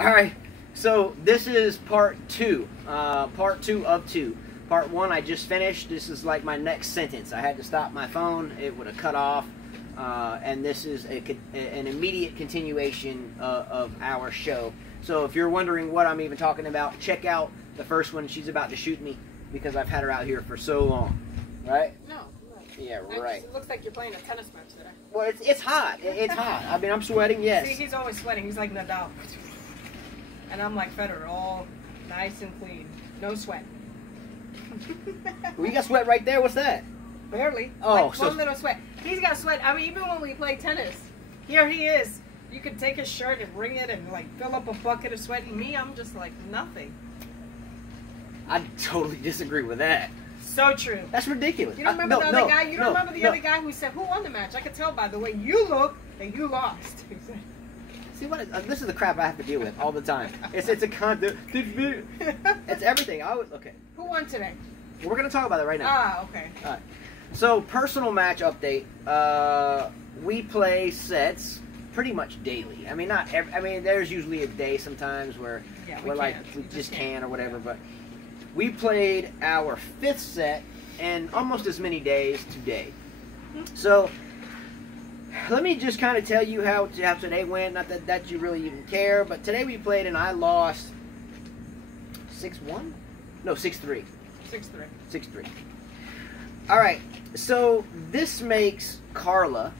All right, so this is part two of two. Part one I just finished. This is like my next sentence. I had to stop my phone. It would have cut off. And this is an immediate continuation of our show. So if you're wondering what I'm even talking about, check out the first one. She's about to shoot me because I've had her out here for so long. Right? No. Yeah, right. It looks like you're playing a tennis match today. Well, it's hot. It's hot. I mean, I'm sweating, yes. See, he's always sweating. He's like Nadal. And I'm like Federer, all nice and clean. No sweat. Well, you got sweat right there. What's that? Barely. Oh, like so one little sweat. He's got sweat. I mean, even when we play tennis, here he is. You could take his shirt and wring it and like fill up a bucket of sweat. And me, I'm just like nothing. I totally disagree with that. So true. That's ridiculous. You don't remember the other guy? You don't remember the other guy who said, "Who won the match?" I could tell by the way you look that you lost. See what? This is the crap I have to deal with all the time. It's a it's everything. Okay. Who won today? We're gonna talk about it right now. Ah, okay. All right. So personal match update. We play sets pretty much daily. I mean, not every. I mean, there's usually a day sometimes where we just can't or whatever. But we played our 5th set in almost as many days today. So let me just kind of tell you how today went. Not that you really even care, but today we played and I lost 6-1? No, 6-3. 6-3. 6-3. All right. So this makes Carla.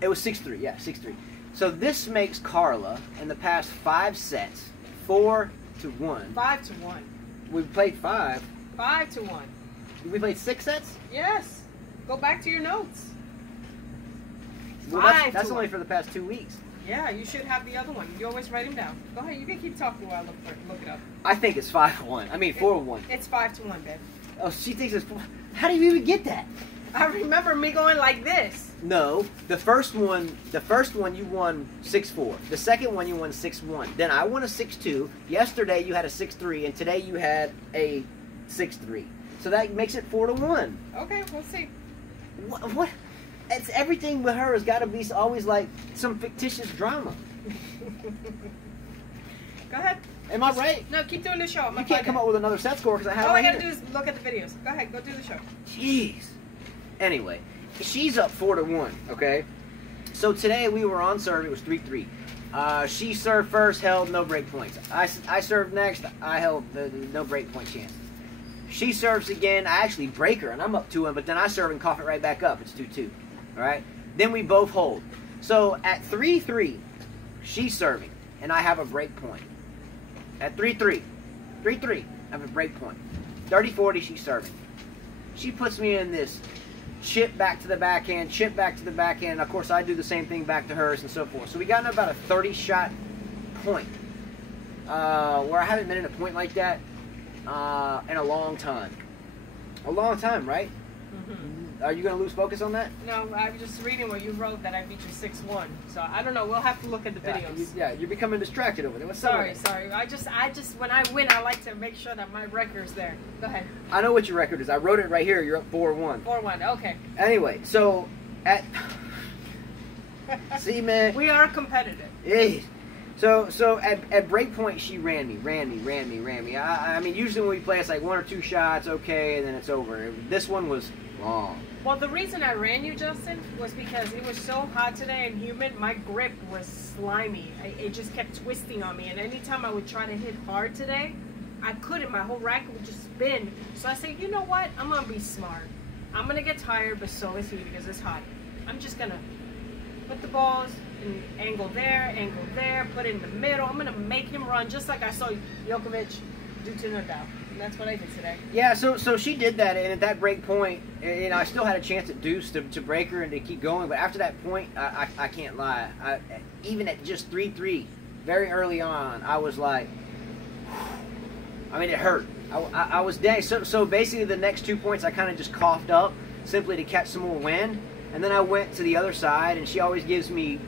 It was 6-3. Yeah, 6-3. So this makes Carla in the past 5 sets 4-1. 5-1. We played 5. 5-1. We played 6 sets. Yes. Go back to your notes. Well, that's only for the past 2 weeks. Yeah, you should have the other one. You always write him down. Go ahead. You can keep talking while I look it up. I think it's 5-1. I mean 4-1. It's 5-1, babe. Oh, she thinks it's 4. How do you even get that? I remember me going like this. No, the first one you won 6-4. The second one you won 6-1. Then I won a 6-2. Yesterday you had a 6-3, and today you had a 6-3. So that makes it 4-1. Okay, we'll see. What? It's everything with her has got to be always like some fictitious drama. Go ahead. Am I right? No, keep doing the show. You can't come up with another set score because I have it All right I gotta here. do is look at the videos. Go ahead, go do the show. Jeez. Anyway, she's up 4-1. Okay. So today we were on serve. It was 3-3. She served first, held no break points. I served next. I held the no break point chance. She serves again. I actually break her, and I'm up 2-1. But then I serve and cough it right back up. It's 2-2. All right. Then we both hold. So at 3-3, she's serving, and I have a break point. At 3-3, I have a break point. 30-40, she's serving. She puts me in this chip back to the backhand, chip back to the backhand. Of course, I do the same thing back to hers and so forth. So we got in about a 30-shot point, where I haven't been in a point like that in a long time. A long time, right? Mm-hmm. Are you going to lose focus on that? No, I was just reading what you wrote that I beat you 6-1. So I don't know. We'll have to look at the videos. Yeah, you're becoming distracted over there. What's sorry. I just when I win, I like to make sure that my record's there. Go ahead. I know what your record is. I wrote it right here. You're up 4-1. 4-1. Okay. Anyway, so at see, man, we are competitive. Yeah. So at break point, she ran me. I mean, usually when we play, it's like 1 or 2 shots, okay, and then it's over. This one was long. Well, the reason I ran you, Justin, was because it was so hot today and humid. My grip was slimy. It just kept twisting on me. And anytime I would try to hit hard today, I couldn't. My whole racket would just spin. So I said, you know what? I'm going to be smart. I'm going to get tired, but so is he because it's hot. I'm just going to put the balls in angle there, put it in the middle. I'm going to make him run just like I saw Djokovic do to Nadal. That's what I did today. Yeah, so she did that, and at that break point, you know, I still had a chance at deuce to break her and to keep going, but after that point, I can't lie. Even at just 3-3, very early on, I was like, I mean, it hurt. I was dang. So basically, the next 2 points, I kind of just coughed up simply to catch some more wind, and then I went to the other side, and she always gives me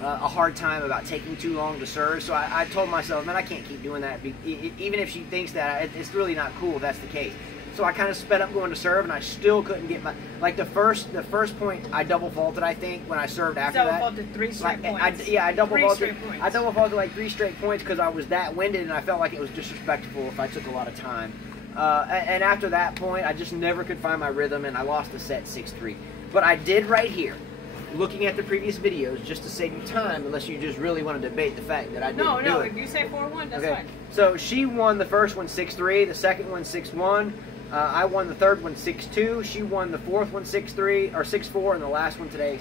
a hard time about taking too long to serve, so I told myself, man, I can't keep doing that, even if she thinks that, it's really not cool if that's the case. so I kind of sped up going to serve, and I still couldn't get my, like the first point I double faulted, I think, when I served after that. Double faulted 3 straight points. I double faulted. Points. I double faulted like 3 straight points because I was that winded, and I felt like it was disrespectful if I took a lot of time. And after that point, I just never could find my rhythm, and I lost the set 6-3. But I did right here, looking at the previous videos, just to save you time, unless you just really want to debate the fact that I didn't do it. If you say 4-1, that's okay. fine. So she won the first one 6-3, the second one 6-1. I won the third one 6-2. She won the fourth one 6-3 or 6-4, and the last one today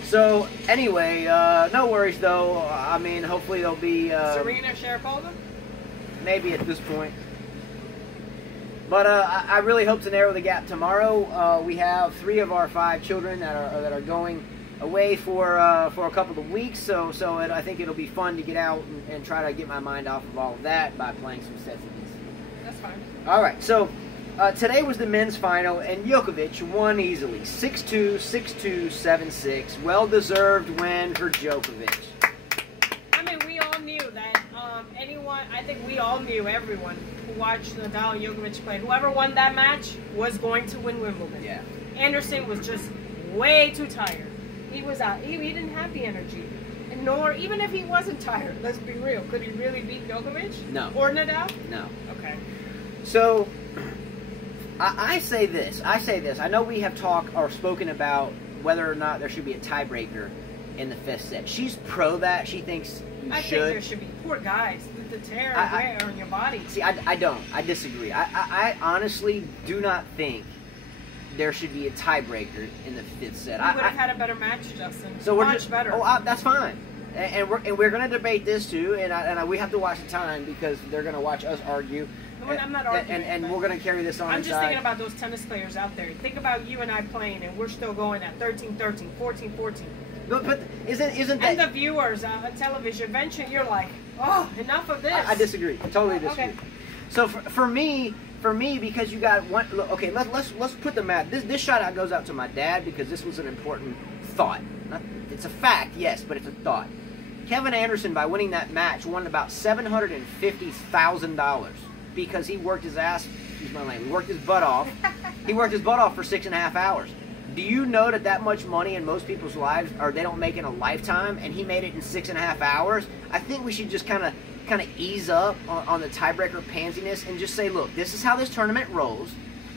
6-3. So anyway, no worries though. I mean, hopefully there'll be Serena Sharapova. Maybe at this point. But I really hope to narrow the gap tomorrow. We have 3 of our 5 children that are going away for a couple of weeks, so I think it'll be fun to get out and try to get my mind off of all of that by playing some sets against them. That's fine. All right, so today was the men's final, and Djokovic won easily, 6-2, 6-2, 7-6. Well-deserved win for Djokovic. I mean, we all knew that I think we all knew, everyone who watched Nadal and Djokovic play, whoever won that match was going to win Wimbledon. Yeah. Anderson was just way too tired. He was out. He didn't have the energy. And nor, even if he wasn't tired, let's be real, could he really beat Djokovic? No. Or Nadal? No. Okay. So, I say this. I know we have talked or spoken about whether or not there should be a tiebreaker in the 5th set. She's pro that. She thinks you I should. think there should be. Poor guys. The tear and wear on your body. See, I don't. I disagree. I honestly do not think there should be a tiebreaker in the 5th set. We would have had a better match, Justin. So we're much just better. Oh, that's fine. And we're going to debate this too. And we have to watch the time because they're going to watch us argue. I'm not arguing. And we're going to carry this on. I'm just thinking about those tennis players out there. Think about you and I playing, and we're still going at 13-13, 14-14. But isn't that... And the viewers on television, eventually you're like, oh, enough of this. I disagree. I totally disagree. Okay. So for me, because you got one... Okay, let's put the math. This shout out goes out to my dad because this was an important thought. It's a fact, yes, but it's a thought. Kevin Anderson, by winning that match, won about $750,000 because he worked his ass... Excuse my language. He worked his butt off. He worked his butt off for 6.5 hours. Do you know that much money in most people's lives, or they don't make in a lifetime, and he made it in 6.5 hours? I think we should just kind of ease up on the tiebreaker pansiness and just say, look, this is how this tournament rolls,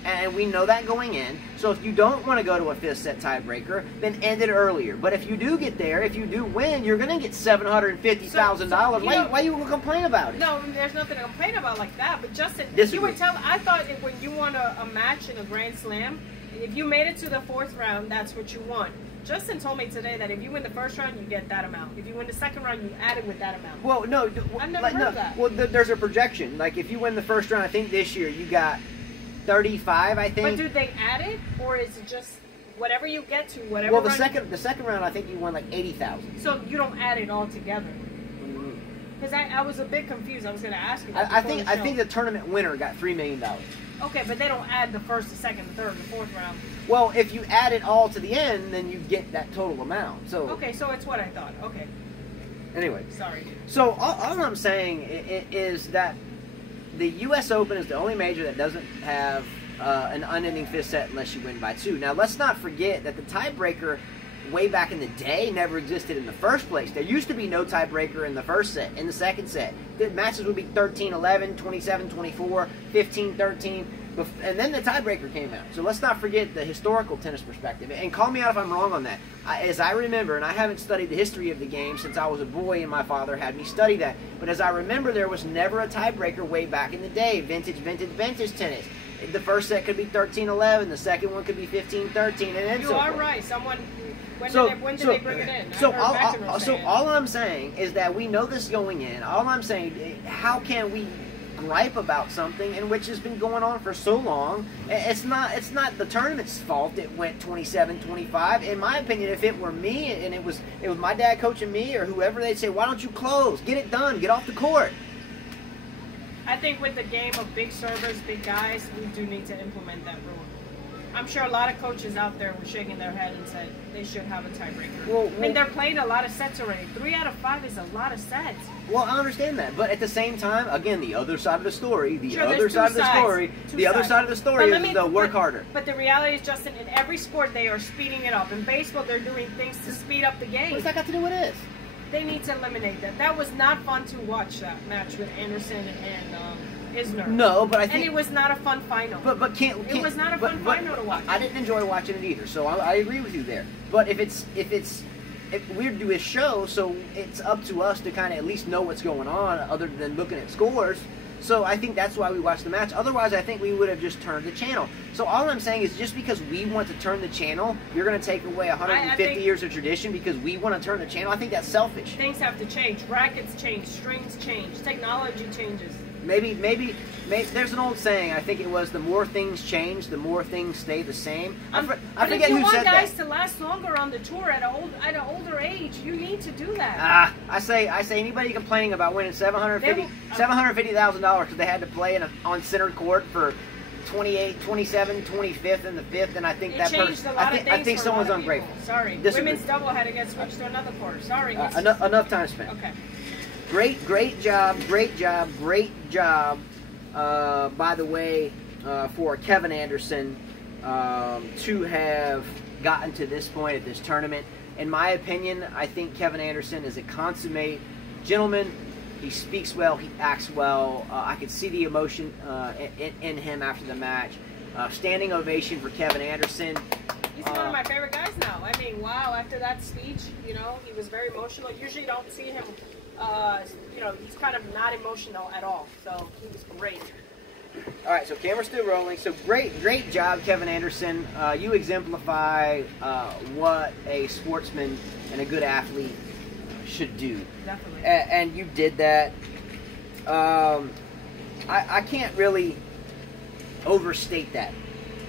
and we know that going in. So if you don't want to go to a 5th set tiebreaker, then end it earlier. But if you do get there, if you do win, you're going to get $750,000. Why you will complain about it? No, there's nothing to complain about like that. But Justin, Disagree. you were telling. I thought when you won a match in a Grand Slam, if you made it to the 4th round, that's what you won. Justin told me today that if you win the 1st round, you get that amount. If you win the 2nd round, you add it with that amount. Well, no. I've never heard of that. Well, there's a projection. Like, if you win the 1st round, I think this year you got 35, I think. But do they add it, or is it just whatever you get to, whatever Well, round the second round, I think you won like 80,000. So you don't add it all together? Because I was a bit confused. I was going to ask you that I think the tournament winner got $3 million. Okay, but they don't add the 1st, the 2nd, the 3rd, the 4th round. Well, if you add it all to the end, then you get that total amount. So okay, so it's what I thought. Okay. Anyway. Sorry. So all I'm saying is that the U.S. Open is the only major that doesn't have an unending 5th set unless you win by 2. Now, let's not forget that the tiebreaker way back in the day never existed in the first place. There used to be no tiebreaker in the 1st set. In the 2nd set, the matches would be 13-11, 27-24, 15-13, and then the tiebreaker came out. So let's not forget the historical tennis perspective. And call me out if I'm wrong on that. As I remember, and I haven't studied the history of the game since I was a boy and my father had me study that, but as I remember, there was never a tiebreaker way back in the day. Vintage tennis. The 1st set could be 13-11, the 2nd one could be 15-13, and then you so are forth. right. When did they bring it in? So all I'm saying is that we know this going in. All I'm saying, how can we gripe about something in which has been going on for so long? It's not the tournament's fault it went 27-25. In my opinion, if it were me and it was my dad coaching me or whoever, they'd say, why don't you close? Get it done. Get off the court. I think with the game of big servers, big guys, we do need to implement that rule. I'm sure a lot of coaches out there were shaking their head and said they should have a tiebreaker. Well, I mean, they're playing a lot of sets already. 3 out of 5 is a lot of sets. Well, I understand that, but at the same time, again, the other side of the story, Sure, other side of the story is to work harder. But the reality is, Justin, in every sport they are speeding it up. In baseball, they're doing things to speed up the game. What's that got to do with this? They need to eliminate that. That was not fun to watch, that match with Anderson and Isner. No, but I think... And it was not a fun final. It was not a fun final to watch. I didn't enjoy watching it either, so I agree with you there. But if we're to do a show, so it's up to us to kind of at least know what's going on, other than looking at scores. So I think that's why we watched the match. Otherwise, I think we would have just turned the channel. So all I'm saying is, just because we want to turn the channel, you're going to take away 150 years of tradition because we want to turn the channel. I think that's selfish. Things have to change. Rackets change. Strings change. Technology changes. Maybe there's an old saying. I think it was, the more things change, the more things stay the same. I forget who said that. If you want guys to last longer on the tour at an older age, you need to do that. I say anybody complaining about winning $750,000 because they had to play on center court for 28, 27, 25th, and the 5th, and I think that person. I think someone's ungrateful. Sorry, women's double had to get switched to another court. Sorry. Enough time spent. Okay. Great job, by the way, for Kevin Anderson to have gotten to this point at this tournament. In my opinion, I think Kevin Anderson is a consummate gentleman. He speaks well, he acts well. I could see the emotion in him after the match. Standing ovation for Kevin Anderson. He's one of my favorite guys now. I mean, wow, after that speech, he was very emotional. Usually you don't see him... he's kind of not emotional at all. So he was great. All right, so camera's still rolling. So great job, Kevin Anderson. You exemplify what a sportsman and a good athlete should do. Definitely. And you did that. I can't really overstate that.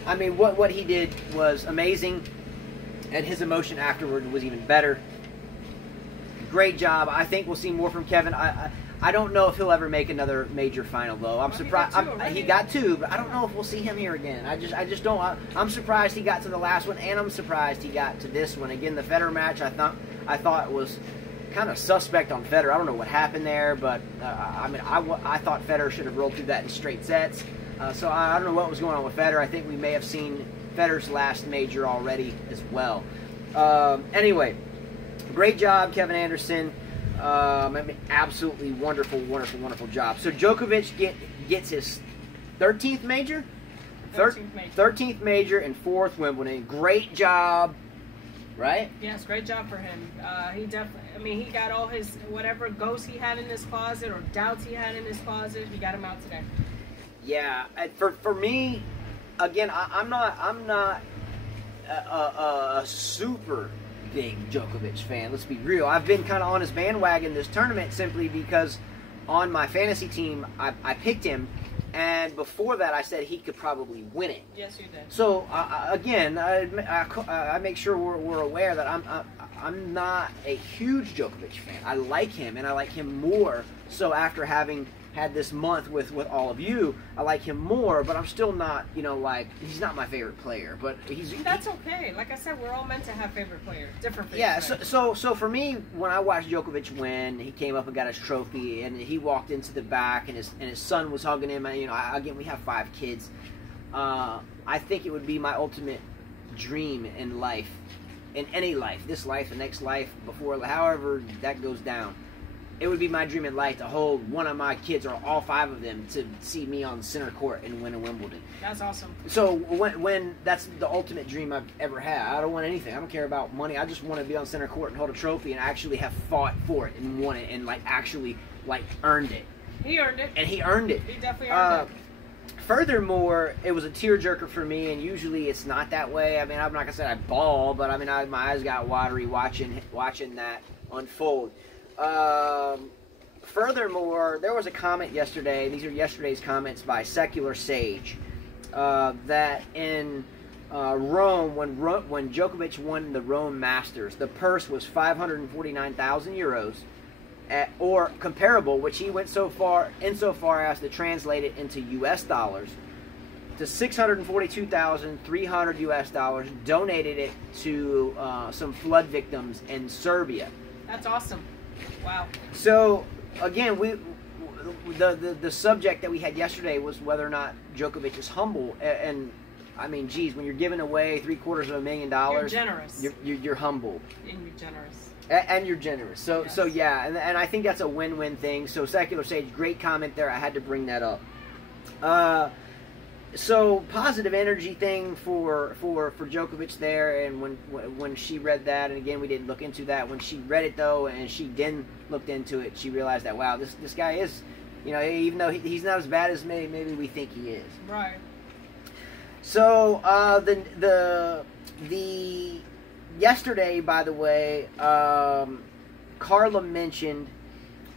I mean, what he did was amazing, and his emotion afterward was even better. Great job. I think we'll see more from Kevin. I don't know if he'll ever make another major final, though. I'm surprised. He got 2, but I don't know if we'll see him here again. I just don't. I'm surprised he got to the last one, and I'm surprised he got to this one. Again, the Federer match, I thought was kind of suspect on Federer. I don't know what happened there, but I thought Federer should have rolled through that in straight sets. So I don't know what was going on with Federer. I think we may have seen Federer's last major already as well. Anyway. Great job, Kevin Anderson. Absolutely wonderful job. So Djokovic gets his 13th major? 13th major and 4th Wimbledon. Great job, right? Yes, great job for him. He definitely, he got all his, whatever ghosts he had in his closet or doubts he had in his closet, he got them out today. Yeah, for me, again, I'm not a super big Djokovic fan. Let's be real. I've been kind of on his bandwagon this tournament simply because on my fantasy team I picked him, and before that I said he could probably win it. Yes, you did. So again, I make sure we're aware that I'm not a huge Djokovic fan. I like him, and I like him more. So after having had this month with all of you, I like him more, but I'm still not, he's not my favorite player, but that's okay. Like I said, we're all meant to have favorite players, different favorite players. So for me, when I watched Djokovic win, he came up and got his trophy, and he walked into the back, and his son was hugging him, and again, we have 5 kids. I think it would be my ultimate dream in life, in any life, this life, the next life, before, however that goes down. It would be my dream in life to hold one of my kids, or all 5 of them, to see me on center court and win a Wimbledon. That's awesome. So when that's the ultimate dream I've ever had. I don't want anything. I don't care about money. I just want to be on center court and hold a trophy and actually have fought for it and won it and actually earned it. He earned it. And he earned it. He definitely earned it. Furthermore, it was a tearjerker for me, and usually it's not that way. I'm not gonna say I bawl, but my eyes got watery watching that unfold. Furthermore, there was a comment yesterday, these are yesterday's comments by Secular Sage, that in Rome, when Djokovic won the Rome Masters, the purse was 549,000 euros, or comparable, which he went insofar as to translate it into US dollars, to $642,300 US, donated it to some flood victims in Serbia. That's awesome. Wow. So again, the subject that we had yesterday was whether or not Djokovic is humble, and I mean, geez, when you're giving away $750,000, you're generous. You're humble. And you're generous. And you're generous. So Yes. so yeah, and I think that's a win-win thing. So Secular Sage, great comment there. I had to bring that up. So positive energy thing for Djokovic there, and when she read that, and again we didn't look into that. When she read it though, and she then looked into it, she realized that wow, this guy is, you know, even though he's not as bad as maybe we think he is. Right. So the yesterday, by the way, Carla mentioned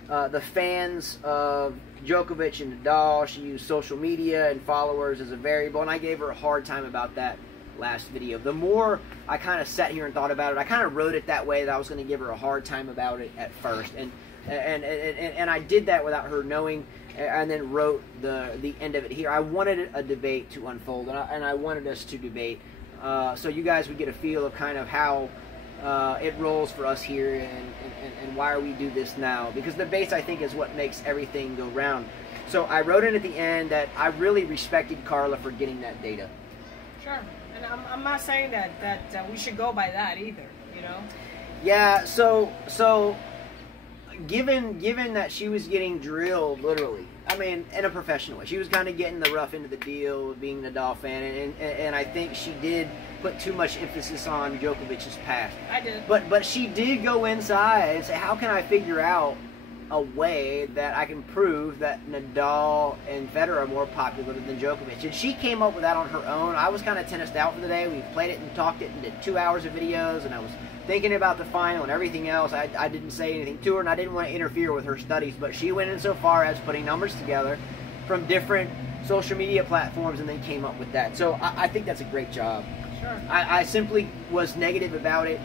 the fans of Djokovic and Nadal. She used social media and followers as a variable, and I gave her a hard time about that last video. The more I kind of sat here and thought about it, I kind of wrote it that way, that I was going to give her a hard time about it at first, and I did that without her knowing, and then wrote the end of it here. I wanted a debate to unfold, and I wanted us to debate, so you guys would get a feel of kind of how it rolls for us here, and why we do this now, because the debates, I think, is what makes everything go round. So I wrote in at the end that I really respected Carla for getting that data. Sure. And I'm not saying that we should go by that either, you know? Yeah, so given that she was getting drilled, literally, I mean, in a professional way, she was kind of getting the rough end of the deal, being a Nadal fan, and I think she did put too much emphasis on Djokovic's past. I did. But she did go inside and say, how can I figure out a way that I can prove that Nadal and Federer are more popular than Djokovic? And she came up with that on her own. I was kind of tennised out for the day. We played it and talked it and did 2 hours of videos, and I was thinking about the final and everything else. I didn't say anything to her, and I didn't want to interfere with her studies, but she went in so far as putting numbers together from different social media platforms and then came up with that. So I think that's a great job. Sure. I simply was negative about it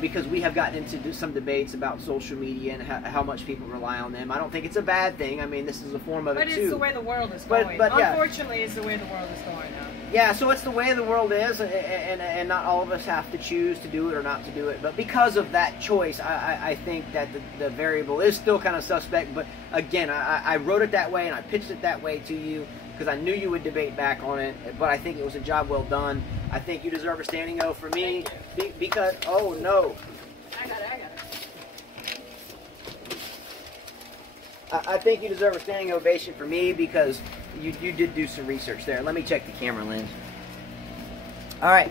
because we have gotten into some debates about social media and how much people rely on them. I don't think it's a bad thing. I mean, this is a form of it too. But it's the way the world is going. But yeah. Unfortunately, it's the way the world is going now. Yeah, so it's the way the world is, and not all of us have to choose to do it or not to do it. But because of that choice, I think that the variable is still kind of suspect. But again, I wrote it that way and I pitched it that way to you because I knew you would debate back on it. But I think it was a job well done. I think you deserve a standing O for me because, oh no. I got it. I think you deserve a standing ovation for me because you did do some research there. Let me check the camera lens. All right.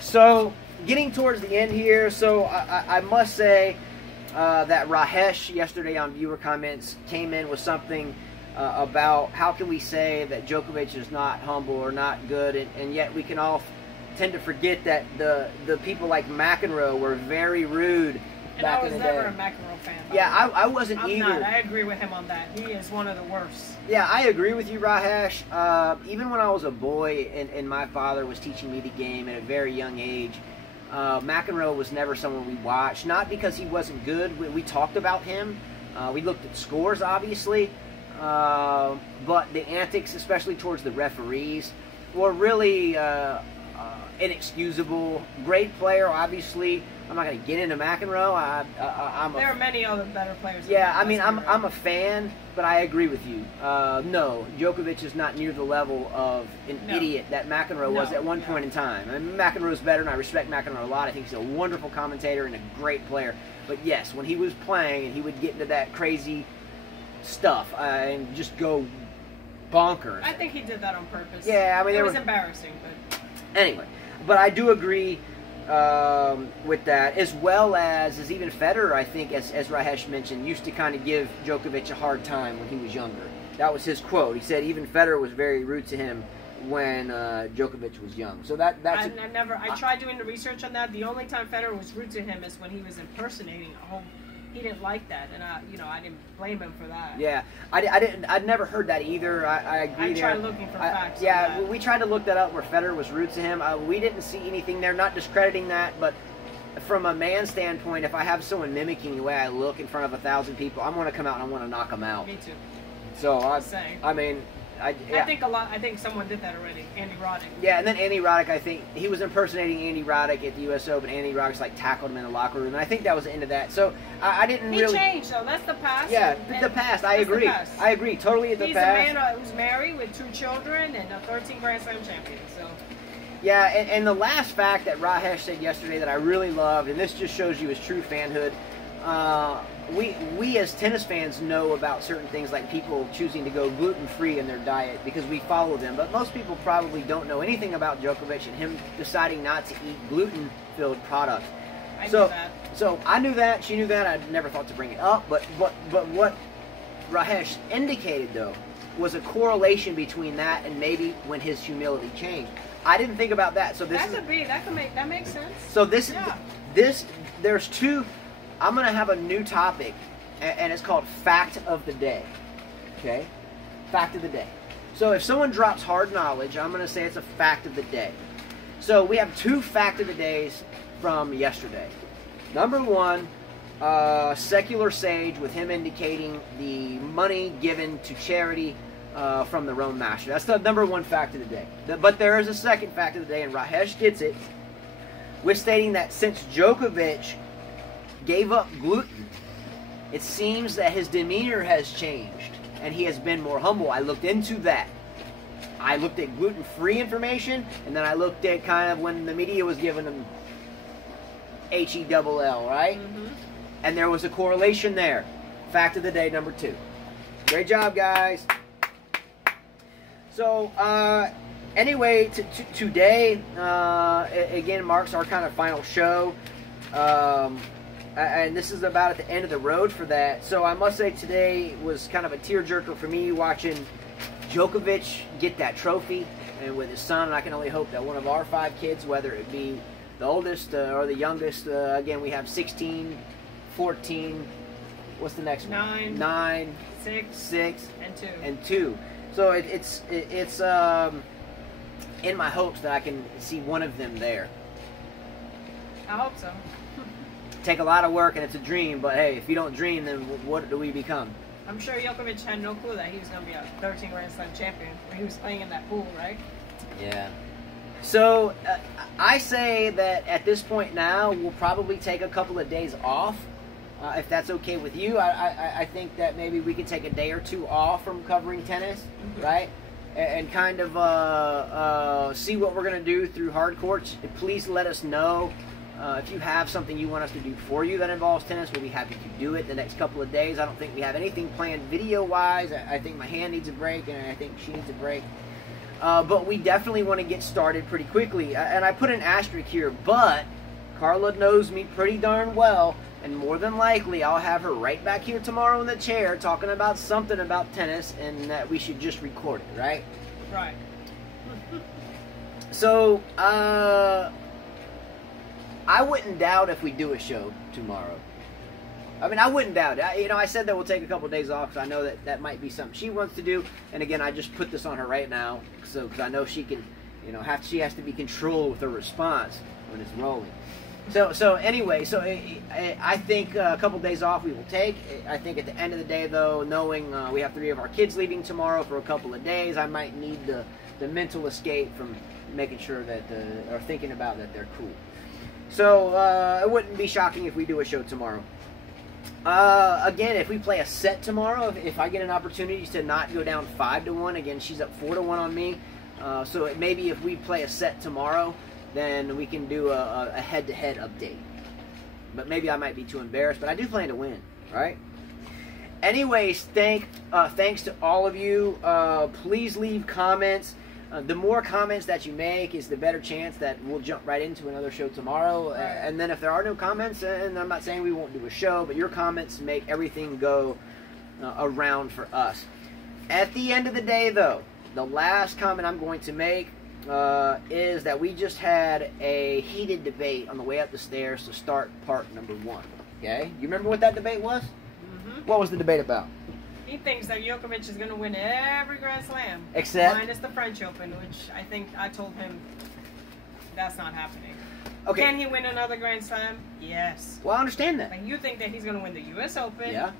So, getting towards the end here, so I must say that Rahesh yesterday on viewer comments came in with something about how can we say that Djokovic is not humble or not good, and yet we can all tend to forget that the people like McEnroe were very rude. And I was never a McEnroe fan. Yeah, I wasn't either. I'm not. I agree with him on that. He is one of the worst. Yeah, I agree with you, Rahesh. Even when I was a boy and my father was teaching me the game at a very young age, McEnroe was never someone we watched. Not because he wasn't good. We talked about him. We looked at scores, obviously. But the antics, especially towards the referees, were really inexcusable. Great player, obviously. I'm not going to get into McEnroe. There are many other better players. Yeah, I mean, I'm a fan, but I agree with you. No, Djokovic is not near the level of an idiot that McEnroe was at one point in time. I mean, McEnroe's better, and I respect McEnroe a lot. I think he's a wonderful commentator and a great player. But yes, when he was playing and he would get into that crazy stuff and just go bonkers. I think he did that on purpose. Yeah, I mean, it was embarrassing, but anyway. But I do agree with that, as well as even Federer, I think, as Rahesh mentioned, used to kind of give Djokovic a hard time when he was younger. That was his quote. He said even Federer was very rude to him when Djokovic was young. So I tried doing the research on that. The only time Federer was rude to him is when he was impersonating a home. He didn't like that, and I didn't blame him for that. Yeah, I'd never heard that either. I agree. I tried looking for facts. Yeah, we tried to look that up where Federer was rude to him. We didn't see anything there. Not discrediting that, but from a man standpoint, if I have someone mimicking the way I look in front of 1,000 people, I'm going to come out and I want to knock them out. Me too. So I mean, I think someone did that already. Andy Roddick. Yeah, and then Andy Roddick, I think he was impersonating Andy Roddick at the U.S. Open. Andy Roddick's like tackled him in the locker room, and I think that was the end of that. So I didn't really. He changed, though. That's the past. Yeah, the past. I agree. I agree. Totally the He's past. He's a man who's married with 2 children and a 13 Grand Slam champion. So. Yeah, and the last fact that Rajesh said yesterday that I really loved, and this just shows you his true fanhood. We as tennis fans know about certain things like people choosing to go gluten-free in their diet because we follow them. But most people probably don't know anything about Djokovic and him deciding not to eat gluten-filled products. I knew that. So I knew that. She knew that. I never thought to bring it up. But what Rajesh indicated, though, was a correlation between that and maybe when his humility changed. I didn't think about that. So that makes sense. So there's two. I'm going to have a new topic, and it's called Fact of the Day. Okay? Fact of the Day. So if someone drops hard knowledge, I'm going to say it's a fact of the day. So we have 2 fact of the days from yesterday. Number 1, secular sage, with him indicating the money given to charity from the Rome Master. That's the number 1 fact of the day. But there is a second fact of the day, and Rajesh gets it, with stating that since Djokovic gave up gluten, it seems that his demeanor has changed and he has been more humble. I looked into that. I looked at gluten-free information, and then I looked at kind of when the media was giving him HELL, right? Mm-hmm. And there was a correlation there. Fact of the day number 2. Great job, guys. So, anyway, today, again, marks our kind of final show. And this is about at the end of the road for that. So I must say today was kind of a tearjerker for me watching Djokovic get that trophy and with his son. And I can only hope that one of our 5 kids, whether it be the oldest or the youngest, again, we have 16, 14, what's the next one? 9, 6, and 2. So it's in my hopes that I can see one of them there. I hope so. Take a lot of work and it's a dream, but hey, if you don't dream, then what do we become? I'm sure Djokovic had no clue that he was going to be a 13 Grand Slam champion when he was playing in that pool, right? Yeah. So I say that at this point now, we'll probably take a couple of days off, if that's okay with you. I think that maybe we could take a day or 2 off from covering tennis, right? And kind of see what we're going to do through hard courts. Please let us know. If you have something you want us to do for you that involves tennis, we'll be happy to do it the next couple of days. I don't think we have anything planned video-wise. I think my hand needs a break, and I think she needs a break. But we definitely want to get started pretty quickly. And I put an asterisk here, but Carla knows me pretty darn well, and more than likely I'll have her right back here tomorrow in the chair talking about something about tennis, and that we should just record it, right? Right. So, I wouldn't doubt if we do a show tomorrow. I mean, I wouldn't doubt it. I said that we'll take a couple of days off because I know that might be something she wants to do. And again, I just put this on her right now, so because I know she can, she has to be controlled with her response when it's rolling. So anyway, I think a couple of days off we will take. I think at the end of the day, though, knowing we have 3 of our kids leaving tomorrow for a couple of days, I might need the mental escape from making sure that or thinking about that they're cool. So, it wouldn't be shocking if we do a show tomorrow. Again, if we play a set tomorrow, if I get an opportunity to not go down 5-1, again, she's up 4-1 on me. So maybe if we play a set tomorrow, then we can do a head-to-head update. But maybe I might be too embarrassed, but I do plan to win, right? Anyways, thanks to all of you. Please leave comments. The more comments that you make is the better chance that we'll jump right into another show tomorrow. And then if there are no comments, and I'm not saying we won't do a show, but your comments make everything go around for us. At the end of the day, though, the last comment I'm going to make is that we just had a heated debate on the way up the stairs to start part number 1. Okay? You remember what that debate was? Mm-hmm. What was the debate about? He thinks that Djokovic is going to win every Grand Slam. Except? Minus the French Open, which I told him that's not happening. Okay. Can he win another Grand Slam? Yes. Well, I understand that. But you think that he's going to win the U.S. Open? Yeah.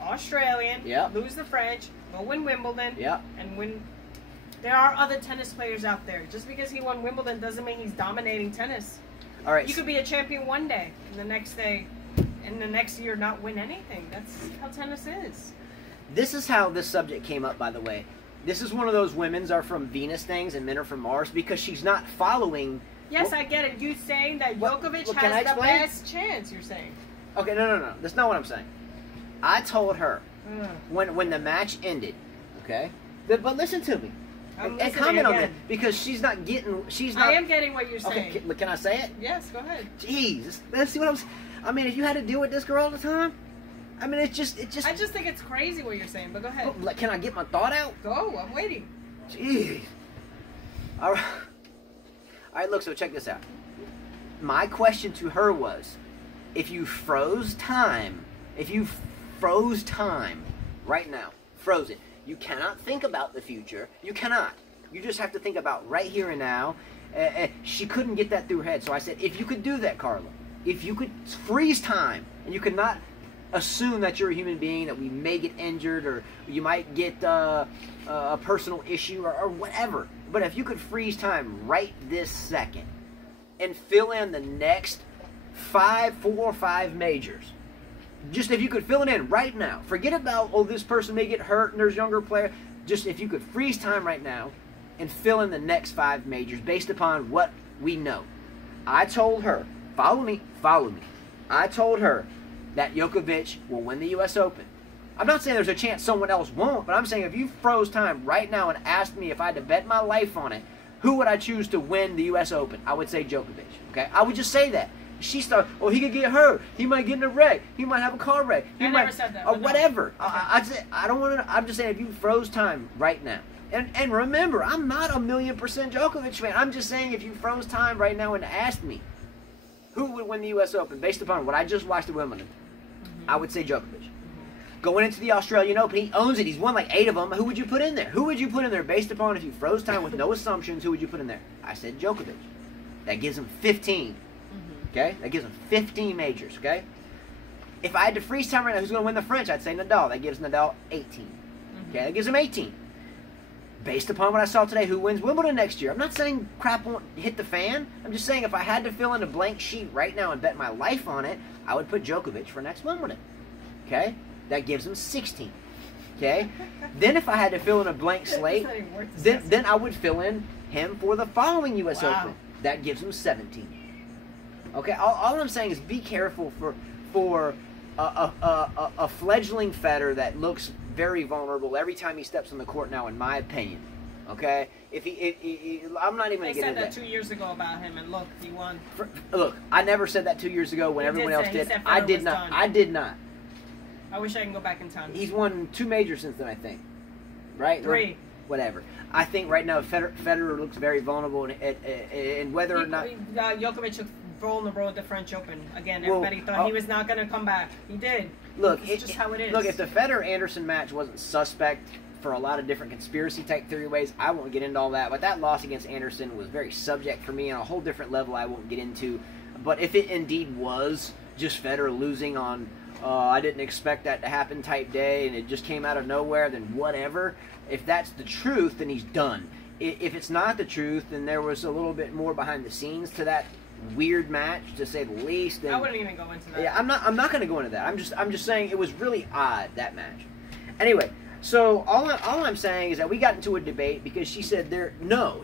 Australian, Yep. lose the French, go win Wimbledon, Yep. and win. There are other tennis players out there. Just because he won Wimbledon doesn't mean he's dominating tennis. All right. You could be a champion one day, and the next day, and the next year not win anything. That's how tennis is. This is how this subject came up, by the way. This is one of those women's are from Venus things and men are from Mars because she's not following. Yes, I get it. You saying that Djokovic can I has the explain? best chance, you're saying. Okay, no. That's not what I'm saying. I told her when the match ended, okay? But listen to me. I'm And listening comment on again. that because she's not. I am getting what you're saying. Okay, can I say it? Yes, go ahead. Jeez, let's see what I'm. I mean, if you had to deal with this girl all the time, I mean, it just. I just think it's crazy what you're saying, but go ahead. Can I get my thought out? Go, I'm waiting. Jeez. All right. All right. Look. So check this out. My question to her was, if you froze time right now, froze it. You cannot think about the future. You cannot. You just have to think about right here and now. She couldn't get that through her head. So I said, if you could do that, Carla, if you could freeze time and you could not assume that you're a human being, that we may get injured or you might get a personal issue or whatever. But if you could freeze time right this second and fill in the next 4 or 5 majors, just if you could fill it in right now, forget about, oh, this person may get hurt and there's younger player. Just if you could freeze time right now and fill in the next 5 majors based upon what we know. I told her, follow me. I told her that Djokovic will win the U.S. Open. I'm not saying there's a chance someone else won't, but I'm saying if you froze time right now and asked me if I had to bet my life on it, who would I choose to win the U.S. Open? I would say Djokovic. Okay, I would just say that. She started, oh, he could get hurt. He might get in a wreck. He might have a car wreck. He might, never said that. Or No. whatever. Okay. I don't want to. I'm just saying, if you froze time right now, and remember, I'm not a 1,000,000% Djokovic fan. I'm just saying, if you froze time right now and asked me who would win the U.S. Open based upon what I just watched at Wimbledon, I would say Djokovic. Going into the Australian Open, he owns it. He's won like 8 of them. Who would you put in there? Who would you put in there based upon if you froze time with no assumptions? Who would you put in there? I said Djokovic. That gives him 15. Okay? That gives him 15 majors, okay? If I had to freeze time right now, who's going to win the French? I'd say Nadal. That gives Nadal 18. Okay? That gives him 18. Based upon what I saw today, who wins Wimbledon next year? I'm not saying crap won't hit the fan. I'm just saying if I had to fill in a blank sheet right now and bet my life on it, I would put Djokovic for next Wimbledon. Okay? That gives him 16. Okay? Then if I had to fill in a blank slate, then I would fill in him for the following U.S. Open. That gives him 17. Okay, all I'm saying is be careful for a fledgling Federer that looks very vulnerable every time he steps on the court now, in my opinion. Okay, I'm not even going to get into that. They said that 2 years ago about him, and look, he won. Look, I never said that 2 years ago when everyone else did. I did not. I did not. I wish I can go back in time. He's won 2 majors since then, I think. Right? 3. Whatever. I think right now Federer looks very vulnerable, and whether or not Djokovic looked vulnerable at the French Open. Again, everybody thought he was not going to come back. He did. Look, it's just how it is. Look, if the Federer-Anderson match wasn't suspect for a lot of different conspiracy-type theory ways, I won't get into all that. But that loss against Anderson was very subject for me on a whole different level I won't get into. But if it indeed was just Federer losing on I didn't expect that to happen type day and it just came out of nowhere, then whatever. If that's the truth, then he's done. If it's not the truth, then there was a little bit more behind the scenes to that weird match, to say the least. I wouldn't even go into that. Yeah, I'm not going to go into that. I'm just saying it was really odd, that match. Anyway, so all I'm saying is that we got into a debate because she said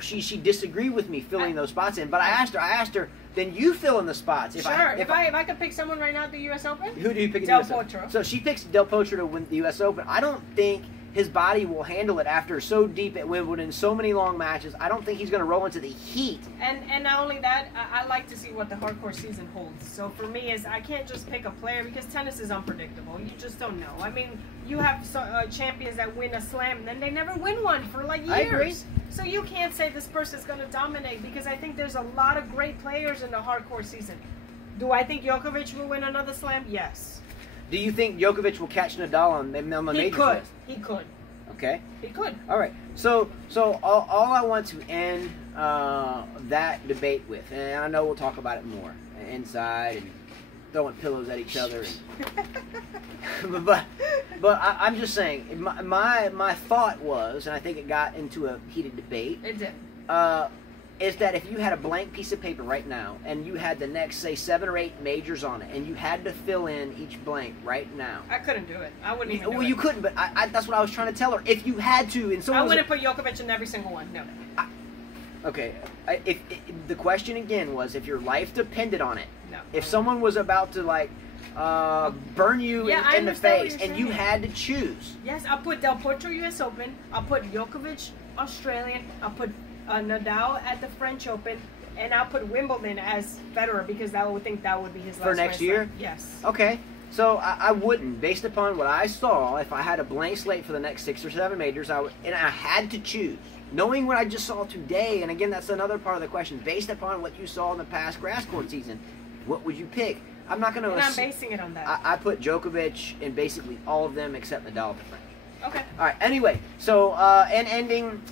she disagreed with me filling those spots in. But I asked her, then you fill in the spots. If I could pick someone right now at the U.S. Open, who do you pick? Del Potro. So she picks Del Potro to win the U.S. Open. I don't think his body will handle it after so deep at Wimbledon, so many long matches. I don't think he's going to roll into the heat. And not only that, I like to see what the hardcore season holds. So for me, I can't just pick a player because tennis is unpredictable. You just don't know. I mean, you have champions that win a slam, and then they never win one for like years. I agree. So you can't say this person's going to dominate because I think there's a lot of great players in the hardcore season. Do I think Djokovic will win another slam? Yes. Do you think Djokovic will catch Nadal on the major list? He could. Okay. He could. All right. So all I want to end that debate with, and I know we'll talk about it more inside and throwing pillows at each other. But I'm just saying, my thought was, and I think it got into a heated debate. It did. Is that if you had a blank piece of paper right now, and you had the next, say, 7 or 8 majors on it, and you had to fill in each blank right now. I couldn't do it. I wouldn't even do it. Well, you couldn't, but that's what I was trying to tell her. If you had to, and someone I wouldn't put Djokovic in every single one. No. Okay. If the question again was, if your life depended on it, No. if someone was about to, like, burn you in the face, and you had to choose. Yes, I'll put Del Potro U.S. Open. I'll put Djokovic Australian. I'll put Nadal at the French Open, and I'll put Wimbledon as Federer because I would think that would be his last for next year. Yes. Okay. So I wouldn't, based upon what I saw, if I had a blank slate for the next 6 or 7 majors, and I had to choose, knowing what I just saw today, and again, that's another part of the question, based upon what you saw in the past grass court season, what would you pick? I'm not going to. And I'm basing it on that. I put Djokovic in basically all of them except Nadal at the French. Okay. All right. Anyway, so and ending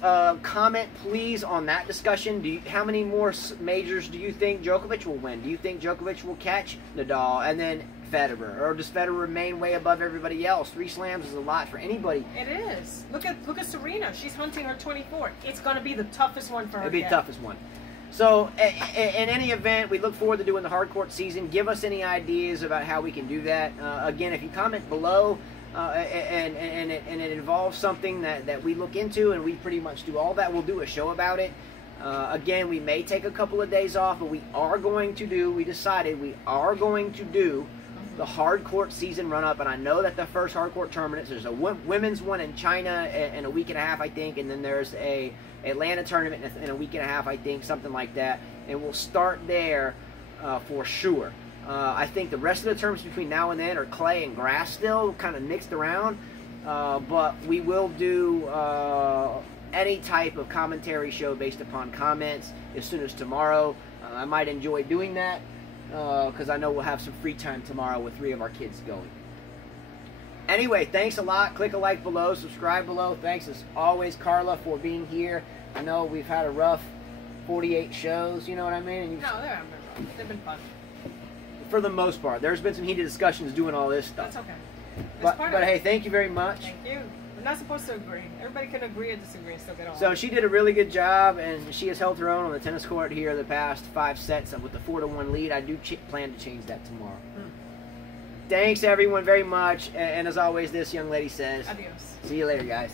comment, please, on that discussion. How many more majors do you think Djokovic will win? Do you think Djokovic will catch Nadal and then Federer, or does Federer remain way above everybody else? 3 slams is a lot for anybody. It is. Look at Serena. She's hunting her 24th. It's going to be the toughest one for her. It'll be the toughest one. So, in any event, we look forward to doing the hard court season. Give us any ideas about how we can do that. Again, if you comment below, and it involves something that we look into, and we pretty much do all that, we'll do a show about it. Again, we may take a couple of days off, but we are going to do the hard court season run-up, and I know that the first hard court tournament, there's a women's one in China in a week and a half, I think, and then there's a Atlanta tournament in a week and a half, I think, something like that, and we'll start there for sure. I think the rest of the tournaments between now and then are clay and grass still, kind of mixed around, but we will do any type of commentary show based upon comments as soon as tomorrow. I might enjoy doing that because I know we'll have some free time tomorrow with 3 of our kids going. Anyway, thanks a lot. Click a like below, subscribe below. Thanks as always, Carla, for being here. I know we've had a rough 48 shows, you know what I mean? And no, they haven't been rough. They've been fun. For the most part. There's been some heated discussions doing all this stuff. That's okay. But hey, thank you very much. Thank you. We're not supposed to agree. Everybody can agree or disagree and still get on. So she did a really good job, and she has held her own on the tennis court here the past 5 sets with the 4-1 lead. I do plan to change that tomorrow. Thanks, everyone, very much. And as always, this young lady says, adios. See you later, guys.